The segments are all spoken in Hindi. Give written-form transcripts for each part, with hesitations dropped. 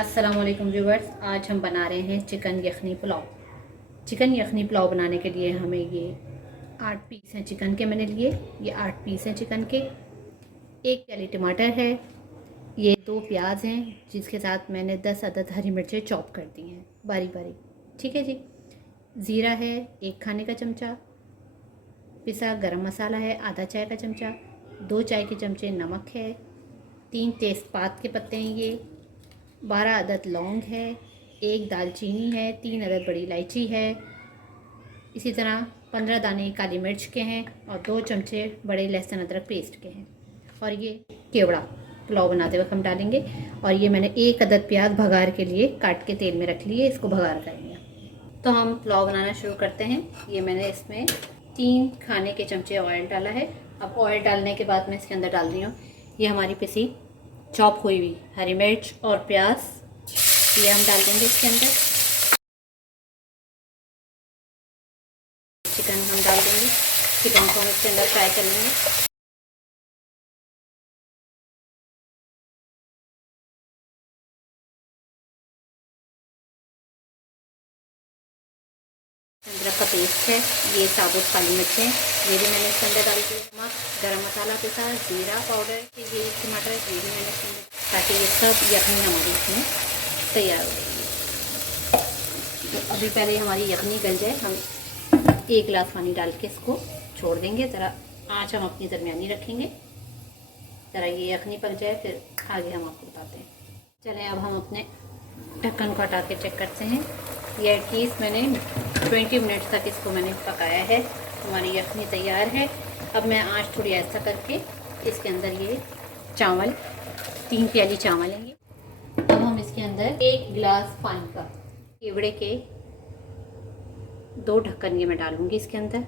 अस्सलाम वालेकुम व्यूवर्स, आज हम बना रहे हैं चिकन यखनी पुलाव। चिकन यखनी पुलाव बनाने के लिए हमें ये 8 पीस हैं चिकन के मैंने लिए। ये 8 पीस हैं चिकन के। 1 प्याली टमाटर है, ये 2 प्याज हैं जिसके साथ मैंने 10 अदद हरी मिर्चें चॉप कर दी हैं बारीक बारीक। ठीक है जी। ज़ीरा है 1 खाने का चमचा, पिसा गरम मसाला है आधा चाय का चमचा, 2 चाय के चमचे नमक है, 3 तेज़पात के पत्ते हैं ये, 12 अदद लौंग है, 1 दालचीनी है, 3 अदद बड़ी इलायची है, इसी तरह 15 दाने काली मिर्च के हैं और 2 चमचे बड़े लहसुन अदरक पेस्ट के हैं। और ये केवड़ा पुलाव बनाते वक्त हम डालेंगे। और ये मैंने 1 अदद प्याज भगार के लिए काट के तेल में रख लिए, इसको भगार करेंगे। तो हम पुलाव बनाना शुरू करते हैं। ये मैंने इसमें 3 खाने के चमचे ऑयल डाला है। अब ऑयल डालने के बाद मैं इसके अंदर डाल रही हूँ ये हमारी पिसी चॉप हुई हुई हरी मिर्च और प्याज, ये हम डाल देंगे इसके अंदर। चिकन हम डाल देंगे, चिकन को हम इसके अंदर फ्राई कर लेंगे। अदरक का पेस्ट है, ये साबुत काली मिर्चें, ये भी मैंने इसके अंदर डाल दिया। नमक, गरम मसाला पिसा, जीरा पाउडर, ये टमाटर, ये भी मैंने इसके अंदर, ताकि ये सब यखनी हमारी इसमें तैयार हो जाएगी। तो अभी पहले हमारी यखनी गल जाए, हम 1 गिलास पानी डाल के इसको छोड़ देंगे। ज़रा आँच हम अपनी दरमियानी रखेंगे, ज़रा ये यखनी पक जाए, फिर आगे हम आपको बताते हैं। चलें अब हम अपने ढक्कन को हटा के चेक करते हैं। ये एटलीस्ट मैंने 20 मिनट तक इसको मैंने पकाया है। हमारी यखनी तैयार है। अब मैं आँच थोड़ी ऐसा करके इसके अंदर ये चावल 3 प्याली चावल लेंगे। अब हम इसके अंदर 1 गिलास पानी का केवड़े के 2 ढक्कन ये मैं डालूँगी इसके अंदर।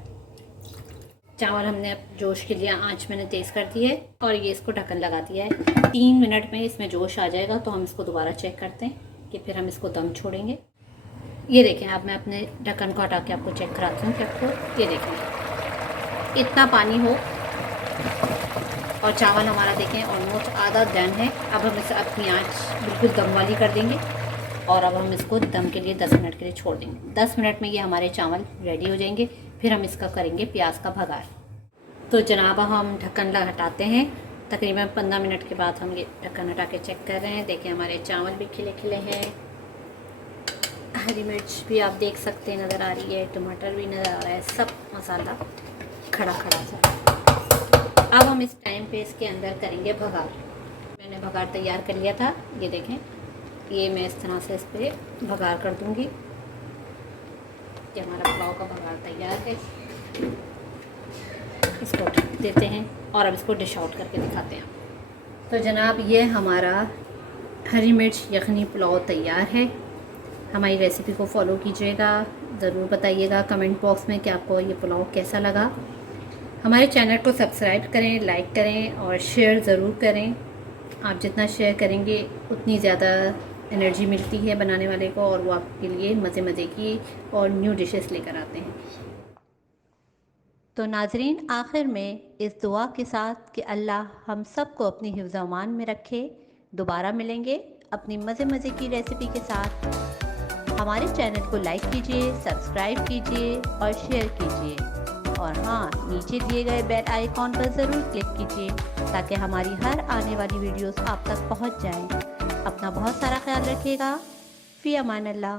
चावल हमने अब जोश के लिए आंच मैंने तेज़ कर दी है और ये इसको ढक्कन लगा दिया है। 3 मिनट में इसमें जोश आ जाएगा तो हम इसको दोबारा चेक करते हैं कि फिर हम इसको दम छोड़ेंगे। ये देखें, अब मैं अपने ढक्कन को हटा के आपको चेक कराती हूँ कि आपको ये देखें इतना पानी हो और चावल हमारा देखें ऑलमोस्ट आधा डन है। अब हम इसे अपनी आँच बिल्कुल दम वाली कर देंगे और अब हम इसको दम के लिए 10 मिनट के लिए छोड़ देंगे। 10 मिनट में ये हमारे चावल रेडी हो जाएंगे। फिर हम इसका करेंगे प्याज का भगार। तो जनाब हम ढक्कन हटाते हैं। तकरीबन 15 मिनट के बाद हम ये ढक्कन हटा के चेक कर रहे हैं। देखिए हमारे चावल भी खिले खिले हैं, हरी मिर्च भी आप देख सकते हैं नज़र आ रही है, टमाटर भी नज़र आ रहा है, सब मसाला खड़ा खड़ा सा। अब हम इस टाइम पे इसके अंदर करेंगे भगार। मैंने भगार तैयार कर लिया था, ये देखें, ये मैं इस तरह से इस पर भगार कर दूँगी कि हमारा पुलाव का भगार तैयार है। इसको ढक देते हैं और अब इसको डिश आउट करके दिखाते हैं। तो जनाब ये हमारा हरी मिर्च यखनी पुलाव तैयार है। हमारी रेसिपी को फॉलो कीजिएगा, ज़रूर बताइएगा कमेंट बॉक्स में कि आपको ये पुलाव कैसा लगा। हमारे चैनल को सब्सक्राइब करें, लाइक करें और शेयर ज़रूर करें। आप जितना शेयर करेंगे उतनी ज़्यादा एनर्जी मिलती है बनाने वाले को और वो आपके लिए मज़े मज़े की और न्यू डिशेस लेकर आते हैं। तो नाजरीन, आखिर में इस दुआ के साथ कि अल्लाह हम सब को अपनी हिफ्ज़ अमान में रखे। दोबारा मिलेंगे अपनी मज़े मज़े की रेसिपी के साथ। हमारे चैनल को लाइक कीजिए, सब्सक्राइब कीजिए और शेयर कीजिए। और हाँ, नीचे दिए गए बेल आइकॉन पर ज़रूर क्लिक कीजिए ताकि हमारी हर आने वाली वीडियोस आप तक पहुंच जाएं। अपना बहुत सारा ख्याल रखिएगा। फ़ी अमान अल्लाह।